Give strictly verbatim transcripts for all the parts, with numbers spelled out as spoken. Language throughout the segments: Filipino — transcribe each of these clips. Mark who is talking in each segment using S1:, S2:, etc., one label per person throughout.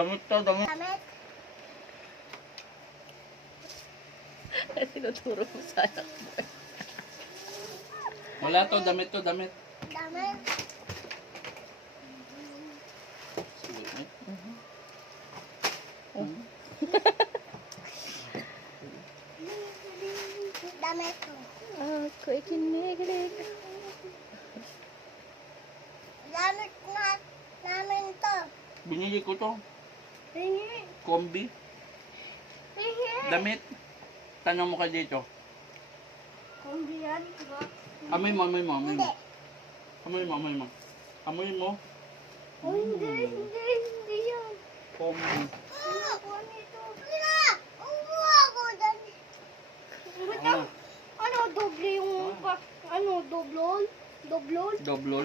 S1: Damit to, damit.
S2: Damit.
S3: Tinuturo mo sa anak mo.
S1: Wala to, damit to, damit.
S2: Damit.
S1: Sige,
S3: Oh.
S2: Damit ko.
S3: Ako ikinigilig.
S2: Damit na namin to.
S1: Binili ko to.
S2: Hingi.
S1: Kombi.
S2: Hingi.
S1: Damit. Tanong mo ka dito.
S2: Kung diyan, diba?
S1: Amoy mo, amoy mo, amoy mo.
S2: Hindi.
S1: Amoy mo, amoy mo. Amoy mo.
S2: Oh, hindi, hindi, hindi yan.
S1: Kombi.
S2: Ah! Ako nito. Wala! Umuha ako dyan.
S1: Ano?
S2: Ano, doble yung, pa, ano, doblol? Doblol?
S1: Doblol.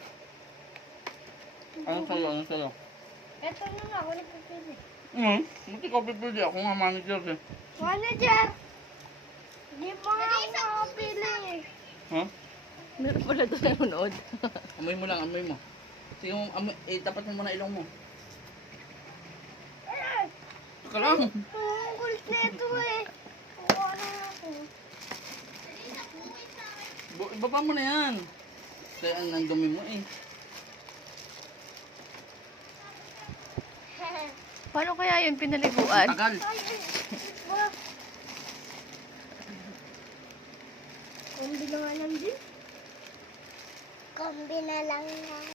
S1: Ano sa'yo, ano sa'yo?
S2: Eto na nga, ako nagpipili.
S1: Hmm, buti ko pipili. Ako nga manager eh.
S2: Manager! Hindi pa nga ako makapili eh.
S1: Ha?
S3: Meron pala doon nanonood.
S1: Amoy mo lang, amoy mo. Sige mo, amoy, eh, tapatin mo na ilong mo. Teka lang.
S2: Ang kulit na ito eh. Kuha na ako.
S1: Bu- Ibaba mo na yan. Kaya ang ang dumi mo eh.
S3: Paano kaya yun pinaliguan?
S1: Tagal.
S2: Ay, ay, wala. Kombi na nga lang din. Kombi na lang yan.